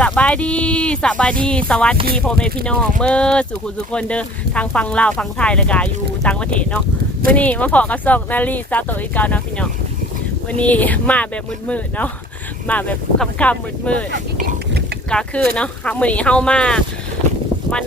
สบายดีสวัสดีพ่อแม่พี่น้องเมื่อสุคนเด้อทางฟังลาวฟังไทยและก็อยู่ต่างประเทศเนาะวันนี้มาพอกับซอกนาลีซาโตะอีกแล้วนะพี่น้องวันนี้มาแบบมืดๆเนาะมาแบบค่ำๆมืดๆก็คือเนาะวันนี้เฮามา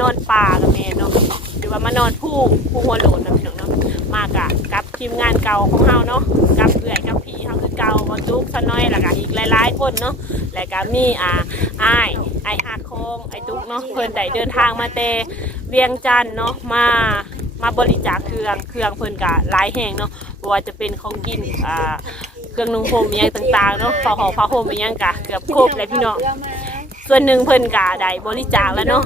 นอนป่ากับแม่เนาะหรือว่ามานอนผู้หัวโหลนนะพี่น้องเนาะมากับทีมงานเก่าของเฮาเนาะกับเอื่อยกับพี่เฮาคือเก่าบอจุกซะน้อยแล้วก็อีกหลายๆคนเนาะแล้วก็มีไอ้หักโค้งไอ้ตุ๊กเนาะเพิ่นได้เดินทางมาแต่เวียงจันทน์เนาะมาบริจาคเครื่องเพิ่นก็หลายแห่งเนาะบ่ว่าจะเป็นของกินเครื่องนุ่งห่มอย่างต่างๆเนาะผ้าห่มอย่างกะเกือบครบเลยพี่น้องส่วนหนึ่งเพิ่นก็ได้บริจาคแล้วเนาะ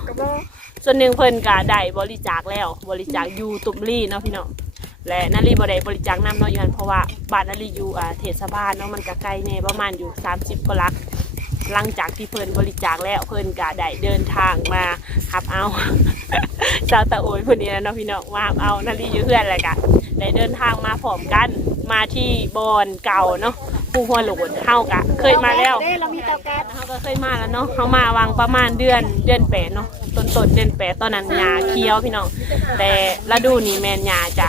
ส่วนหนึ่งเพิ่นก็ได้บริจาคแล้วบริจาคอยู่ตุ่มลี่เนาะพี่น้องและนาลีบ่ได้บริจาคน้ำเนาะอยู่นั่นเพราะว่าบ้านนาลีอยู่เทศบาลเนาะมันก็ไกลแน่ประมาณอยู่30กว่าลักหลังจากที่เพิ่นบริจาคแล้วเพิ่นก็ได้เดินทางมาหับเอาชาวตะโอยคนนี้นะเนาะพี่น้องมาเอานาลีอยู่เพื่อนอะไรกันได้เดินทางมาพร้อมกันมาที่บอนเก่าเนาะผู้หัวโหลนเฮากะเคยมาแล้วเรามีเตาแก๊สเฮาก็เคยมาแล้วเนาะเฮามาวางประมาณเดือน8เนาะต้นเดือน8ตอนนั้นหญ้าเขียวพี่น้องแต่ฤดูนี้แม่นหญ้าจะ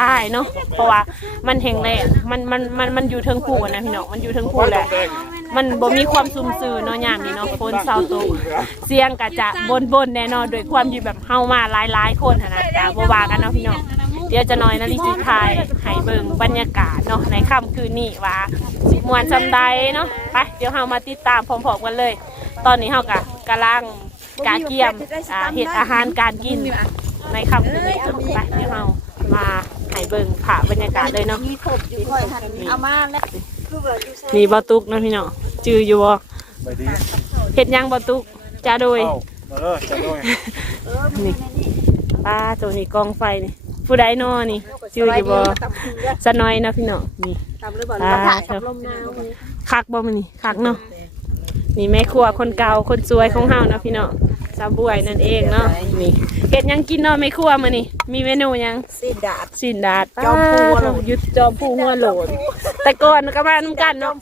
ตายเนาะเพราะว่ามันแห้งแล้งมันอยู่เทิงภูนะพี่น้องมันอยู่เทิงภูแหละมันบ่มีความซุ่มซื่อเนาะยามนี้เนาะคนเศร้าโตเสียงก็จะบนแน่นอนโดยความที่แบบเฮามาหลายคนนะจ้ะบ่ว่ากันเนาะพี่น้องเดี๋ยวจะน้อยนาฬิกาไทยให้เบิ่งบรรยากาศเนาะในค่ำคืนนี้ว่าสิม่วนซำใดเนาะไปเดี๋ยวเฮามาติดตามพร้อมๆกันเลยตอนนี้เฮาก็กำลังกะเกียมเฮ็ดอาหารการกินในค่ำคืนนี้ไปเดี๋ยวเฮามาให้เบิ่งผ่าบรรยากาศเลยเนาะเอามาแล้วนี่บ่ตุกนะพี่น้องจืออยู่บ่เฮ็ดยังบ่ตุกจ้าโดยนี่ป้าตัวนี้กองไฟนี่ผู้ใดนอนี่จืออยู่บ่สะน้อยนะพี่น้องนี่คักบ่มื้อนี้คักเนาะนี่แม่ครัวคนเก่าคนสวยของเฮานะพี่น้องสาวบวยนั่นเองเนาะนี่เฮ็ดยังกินเนาะแม่ครัวมื้อนี้มีเมนูยังสินดาดจอมปูยึดจอมปูหัวโหลนแต่ก่อนก็มานำกันเนาะ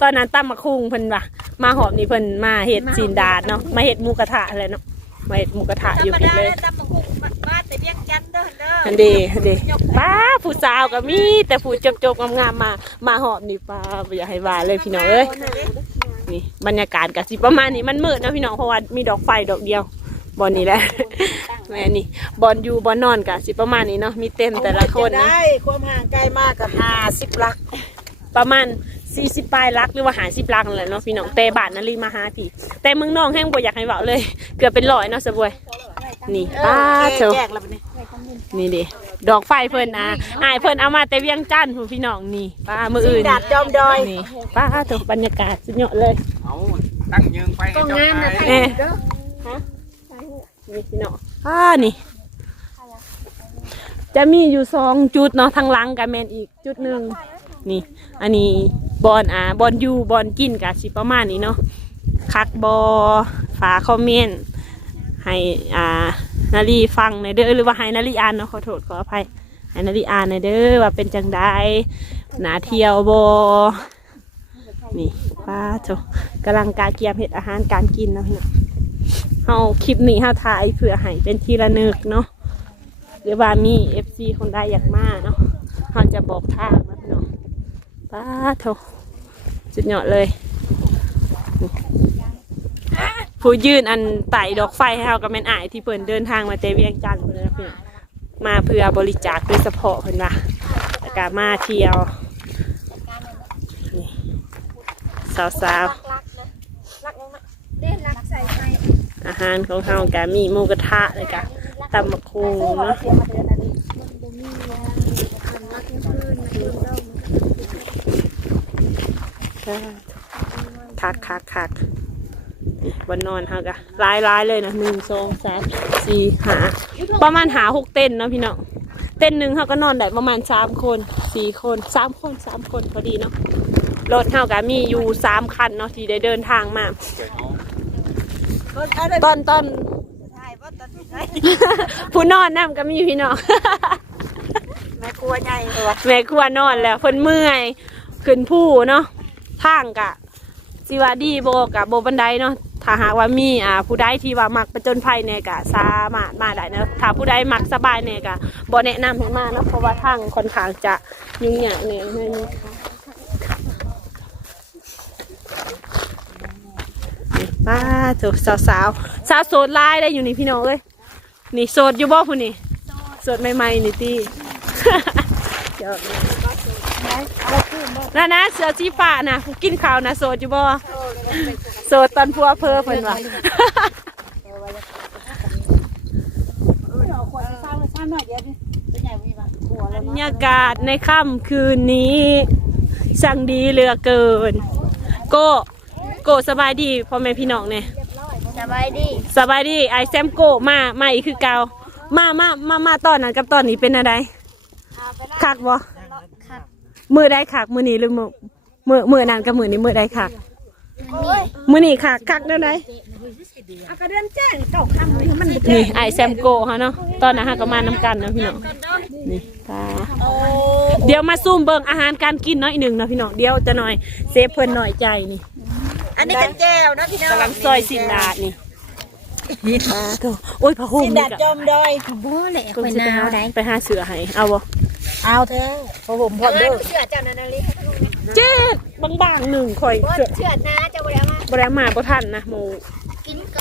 ตอนนั้นตำมะคุงเพิ่นว่ามาหอบนี่เพิ่นมาเฮ็ดสินดาดเนาะมาเฮ็ดหมูกระทะอะไรเนาะมาเฮ็ดหมูกระทะอยู่พี่เลยตำมะคุงมาแต่เวียงจันทน์เด้ออันเด้ป้าผู้สาวก็มีแต่ผู้จบๆงามๆมาหอบนี่ป้าบ่อยากให้ว่าเลยพี่น้องเอ้ยนี่บรรยากาศก็สิประมาณนี้มันมืดนะพี่น้องเพราะว่ามีดอกไฟดอกเดียวบอนนี้แหละแม่นี่บอนอยู่บอนนอนก็สิประมาณนี้เนาะมีเต็มแต่ละคนนะความห่างไกลมากกับ50 ลักประมาณ40ปลายลักหรือว่า50ลักนั่นแหละเนาะพี่น้องแต่บ้านนาลีมาหาพี่แต่เมืองนองแห้งบ่อยากให้เว้าเลยเกือบเป็น100เนาะสะบวยนี่ป้าเจ้านี่ดิดอกไฟเพิ่นอ้ายเพิ่นเอามาแต่เวียงจันทน์พี่น้องนี่ป้ามื้ออื่นดาดจอมดอยนี่ป้าเจ้าบรรยากาศสุดยอดเลยเอาตั้งยืงไปให้เจ้าไปนี่พี่น้องนี่จะมีอยู่2จุดเนาะทางหลังกับแมนอีกจุดหนึ่งนี่อันนี้บอนอยู่บอนกินกับสิประมาณนี้เนาะคักบอฝาคอมเมนต์ให้นาลีฟังในเด้อหรือว่าให้นาลีอ่านเนาะขอโทษขออภัยให้นาลีอ่านในเด้อว่าเป็นจังไดหนาเที่ยวบอนี่ป้าโจกำลังการเกียมเห็ดอาหารการกินเนาะพี่น้องเฮาคลิปนี้เฮาถ่ายเพื่อให้เป็นที่ระลึกเนาะหรือว่ามี FC คนใดอยากมาเนาะเฮาจะบอกทางนะพี่น้องป้าโถสุดยอดเลยผู้ยื่นอันไต่ดอกไฟให้เฮากับแม่นอ้ายที่เพิ่นเดินทางมาแต่เวียงจันทน์เพิ่นนะพี่น้องมาเพื่อบริจาคโดยเฉพาะเพิ่นว่าแล้วก็มาเที่ยวนี่สาวอาหารของเฮาก็มีหมูกระทะเลยก็ตำบักหุ่งเนาะคักบนนอนเฮาก็หลายเลยนะ1 2 3 4 5ประมาณ6เต้นเนาะพี่น้องเต้นหนึ่งเฮาก็นอนได้ประมาณ3 คน4 คน3 คนพอดีเนาะรถเฮาก็มีอยู่3 คันเนาะที่ได้เดินทางมาตอนผู้นอนน้ำก็มีพี่น้องแม่ครัวใหญ่แม่ครัวนอนแล้วเพิ่นเมื่อยขึ้นผู้เนาะทางกะ สิว่าดีโบกับโบบันไดเนาะถ้าหากว่ามีผู้ใดที่ว่ามักประจนภัยเนี่ยก็สามารถมาได้นะถ้าผู้ใดมักสบายเนี่ยก็บ่แนะนำให้มาเนาะเพราะว่าทางค่อนข้างจะยุ่งยากเนี่ยป้าเถอะสาวโสดไล่ได้อยู่นี่พี่น้องเอ้ยนี่โสดอยู่บ่ผู้นี่โสดใหม่ๆนี่ตีนะเสือสีฟ้านะกินข้าวนะโสดอยู่บ่โสดตอนพัวเพอเพิ่นว่าบรรยากาศในค่ำคืนนี้ช่างดีเหลือเกินโก้สบายดีพ่อแม่พี่น้องเนี่ยสบายดีไอแซมโก้มาอีกคือเก่ามาตอนนั้นกับตอนนี้เป็นอะไรคักบ่มือได้คักมือนี้หรือมือนั้นกับมือนี้มือได้คักมือนี้คักนั่นไดกระเดือนแจ้งเก่าคำเลยมันนี่ไอแซมโก้เขาเนาะตอนนั้นก็มานำกันนะพี่น้องนี่เดี๋ยวมาซูมเบิ่งอาหารการกินน้อยหนึ่งนะพี่น้องเดี๋ยวจะหน่อยเซฟเพิ่นหน่อยใจนี่อันนี้เป็นแก้วนะพี่น้องกำลังซอยสินดาดนี่โอ้ยพะโฮม สินดาดจอมดอยบ่แหละคนหนาวได้ไปหาเสือให้เอาบ่เอาเถอะพอผมพอเด้อเชื่อเจ้านานาลี เจ็ดบางหนึ่งข่อยเชื่อนะเจ้าบ่ได้มาบ่ทันนะห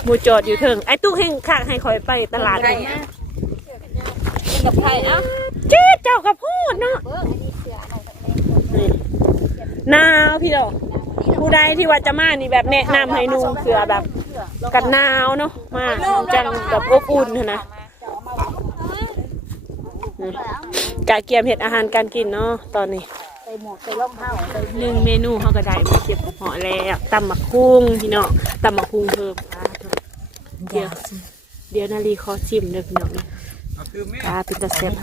มูจอดอยู่เถิงไอ้ตู้ให้ข้างให้ข่อยไปตลาดเลยกับไผเอ้าเจ็ดเจ้ากับพูดเนาะหนาวพี่ดอกผู้ใดที่ว่าจะมานี่แบบแนะนำให้นุ่งเสื้อแบบกันหนาวเนาะมาจังแบบอบอุ่นนะกะเกียมเห็ดอาหารการกินเนาะตอนนี้หนึ่งเมนูเขาก็ได้มาเก็บห่อแล้วตำหมักคุ้งพี่เนาะตำหมักคุ้งเพิ่มเดี๋ยวนาลีขอชิมเด้อพี่น้องปลาปิตาเซฟ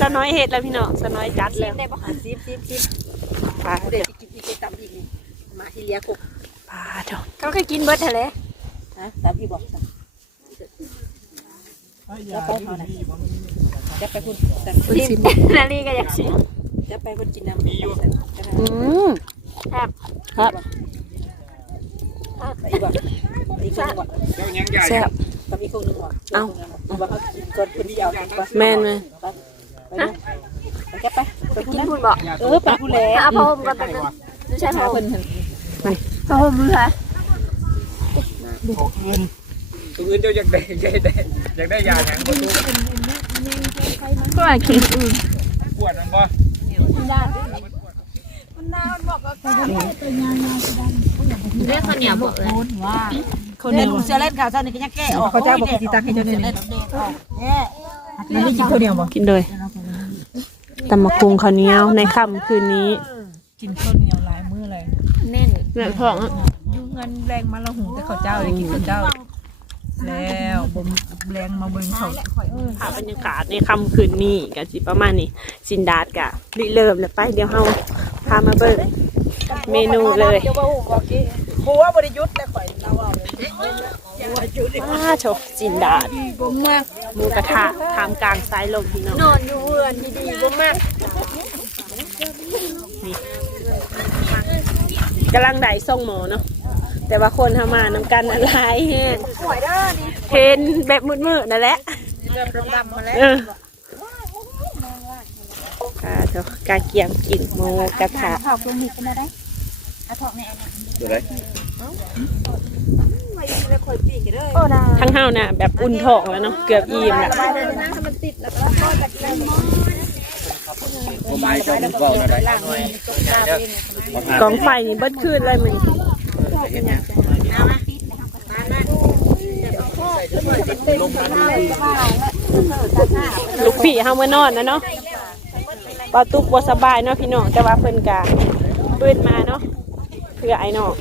สน้อยเห็ดแล้วพี่น้องสน้อยจัดแล้วซิบปลาเด็กกินอีกตำอีกนี่มาที่เลี้ยงกบปลาเนาะเขาเคยกินเบิดทะเลนะตำอีบอกจะไปคุณนาลีก็อยากชิมจะไปคุณกินน้ำมีอยู่ครับอีบอกอีกคนบอกแซ่บกับอีกคนนึงบอกเอาบอกเขากินก่อนคนที่เอาแม่นไหมจะไปกินคุณบอกไปคุณแล้วเอาพอผมก็เป็นไม่ใช่พอผมพอผมค่ะตัวอื่นเจ้าอยากได้ยาอย่างประตูก็อยากกินอื่นปวดมันบ่เรียกข้าวเหนียวบอกเลยว่าคนเล่นเสือเล่นข่าวเช้านี้ก็ยังแก้ออกเขาเจ้าบอกสีตาให้เจ้าเนี่ยนี่กินข้าวเหนียวบ่กินเลยตำมะกุงข้าวเหนียวในค่ำคืนนี้กินข้าวเหนียวหลายมื้อเลยแน่นเรื่องของยุ่งเงินแรงมาละหุงแต่ข้าวเจ้าเลยกินข้าวเจ้าแล้วบ่มแรงมาเบิ่งเขาค่ะบรรยากาศในค่ำคืนนี้ก็สิประมาณนี้สินดาดกะเริ่มแล้วไปเดี๋ยวเฮาพามาเบิ่งเมนูเลยบัวบริยุทธ์แต่ข่อยเราเอาโชว์สินดาดบ่มากหมูกระทะทำกลางสายลมพี่น้องนอนอยู่เรือนดีๆบ่มากนี่กำลังได้ส่งหมอเนาะแต่ว่าคนทำมาน้ำกันอะไรเห็นแบบมืดๆนั่นแหละดำมาแล้วกาเกียมกินหมูกระทะทั้งเฮาน่ะแบบอุ่นท้องแล้วเนาะเกือบอิ่มแล้วกองไฟนี่เบิดคืนเลยมึงลูกพี่เฮามานอนนะเนาะปลาตุกบ่สบายเนาะพี่น้องแต่ว่าเพิ่นกะปืนมาเนาะเพื่อไอ้น้อง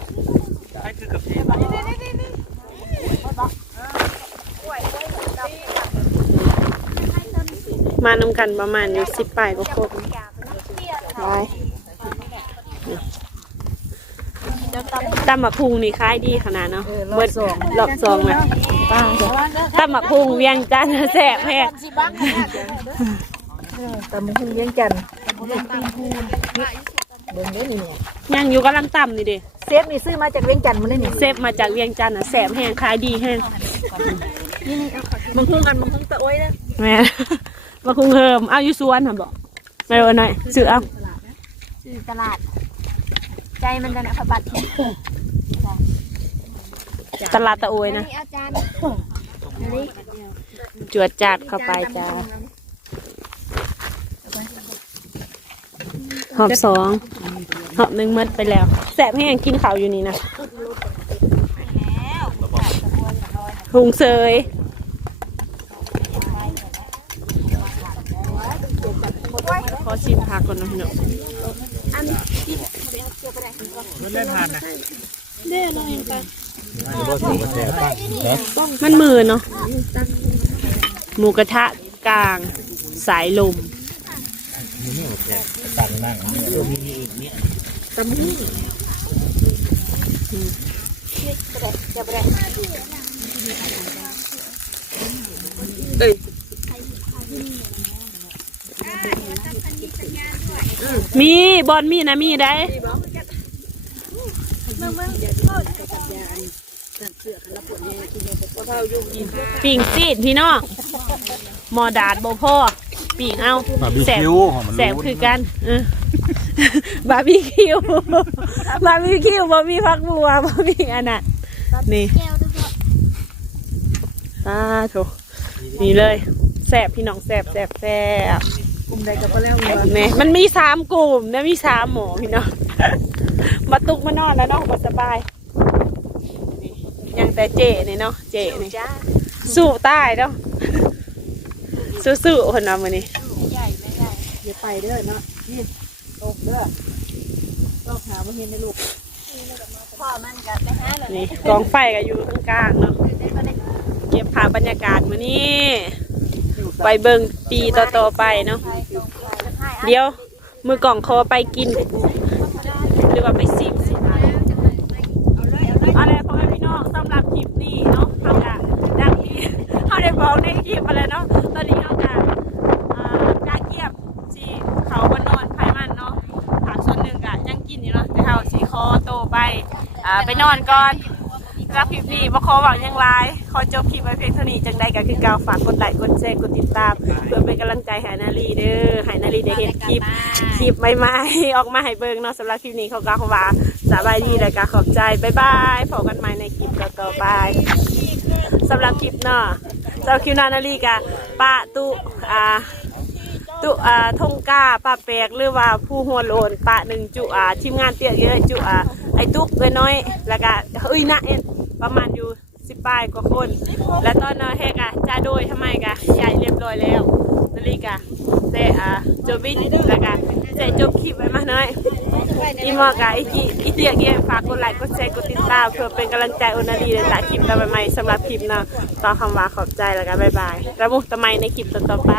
มานำกันประมาณอยู่10 ปลายก็ครบไป ตำหมักพุงนี่ขายดีขนาดเนาะเบิดรอบสองนะตำหมักพุงเวียงจันทน์แซ่บแฮะ ตำหุ่งเลี้ยงจันเบิ่งเด้อนี่เนี่ย ยังอยู่กำลังตำนี่เด้ เซฟนี่ซื้อมาจากเวียงจันทน์มาเลยนี่ เซฟมาจากเวียงจันทน์น่ะแซ่บแฮงขายดีแฮง มึงคุ้งกันมึงคุ้งตะโอ้ยนะ แม่ มาคุงเฮิมเอาอยู่สวนหั่นบ่ไม่รู้หน่อยซื้อเอา คือตลาด ใจมันจะนะพระบัตรที่ ตลาดตะโอยนะ นี่อาจารย์ จวดจัดเข้าไปจ้าหอบสองหอบหนึ่งมัดไปแล้วแสบแห้งกินข้าวอยู่นี่นะหุงเซยขอชิมผักก่อนนะพี่น้อง เล่นทานนะ มันมือเนาะหมูกระทะกลางสายลมมีบอลมีนะมีได้ปิ่งซีดพี่น้องหมอดาดโบพ่อปิ่งเอาแสบแสบคือกันบาร์บีคิวบาร์บีคิวบ่มีพักบัวบ่มีอันน่ะนี่โถนี่เลยแสบพี่น้องแสบแสบแสบ กลุ่มใดก็บ่แล้ววัว แม่มันมี3กลุ่มนะมี3หมอพี่น้องมาตุกมานอนแล้วน้องบ่สบายยังแต่เจนี่เนาะเจนี่สู้ตายเนาะสู้ๆคนน่ะมื้อนี้ อย่าไปเด้อเนาะนี่ตกเด้อตกหาบ่เห็นในลูก พ่อมันก็ไปหาเลย นี่กองไฟก็อยู่ตรงกลางเนาะเก็บภาพบรรยากาศมื้อนี้ไปเบิ่งปีต่อๆไปเนาะเดี๋ยวมือกล่องคอไปกินหรือว่าไปซิมสิอะไรพ่อแม่พี่น้องสำหรับคลิปนี้เนาะเขาจะดังที่เขาได้บอกในคลิปอะไรเนาะตอนนี้เขาจะกาเกียบสีเขาบนนอนไผ่มันเนาะผักส่วนหนึ่งกะยังกินอยู่เนาะแต่เขาสีคอโตไปนอนก่อนแล้วคลิปนี้มาขอหวังยังไลขอจบคลิปไว้เพียงเท่านี้จังได้ก็คือการฝากกดไลค์กดแชร์กดติดตามเพื่อเป็นกำลังใจให้นาลีเด้อให้นาลีได้เห็นคลิปใหม่ๆออกมาให้เบิ่งเนาะสำหรับคลิปนี้เขากล่าวว่าสบายดีและก็ขอบใจบ๊ายบายพบกันใหม่ในคลิปต่อไปสำหรับคลิปเนาะสำหรับคลิปนาลีกะป้าตุทงกาป้าแปกหรือว่าผู้หัวโลนป้าหนึ่งจุทีมงานเตี้ยเยอะจุไอตุ๊กน้อยแล้วก็นะประมาณอยู่10 ปลายกว่าคนและตอนน้อยแฮกจะโดยทำไมกะใหญ่เรียบร้อยแล้วนาฬิกาแต่จบวินแล้วก็จะจบคลิปไว้มาหน่อยอีมอกะอีเตี้ยเกียฝากกดไลค์กดแชร์กดติดตามเพื่อเป็นกำลังใจอุนาลีในหลายคลิปต่อไปใหม่สำหรับคลิปเนาะต่อคำว่าขอบใจแล้วก็บ๊ายบายแล้วมุกตะไมในคลิปต่อไป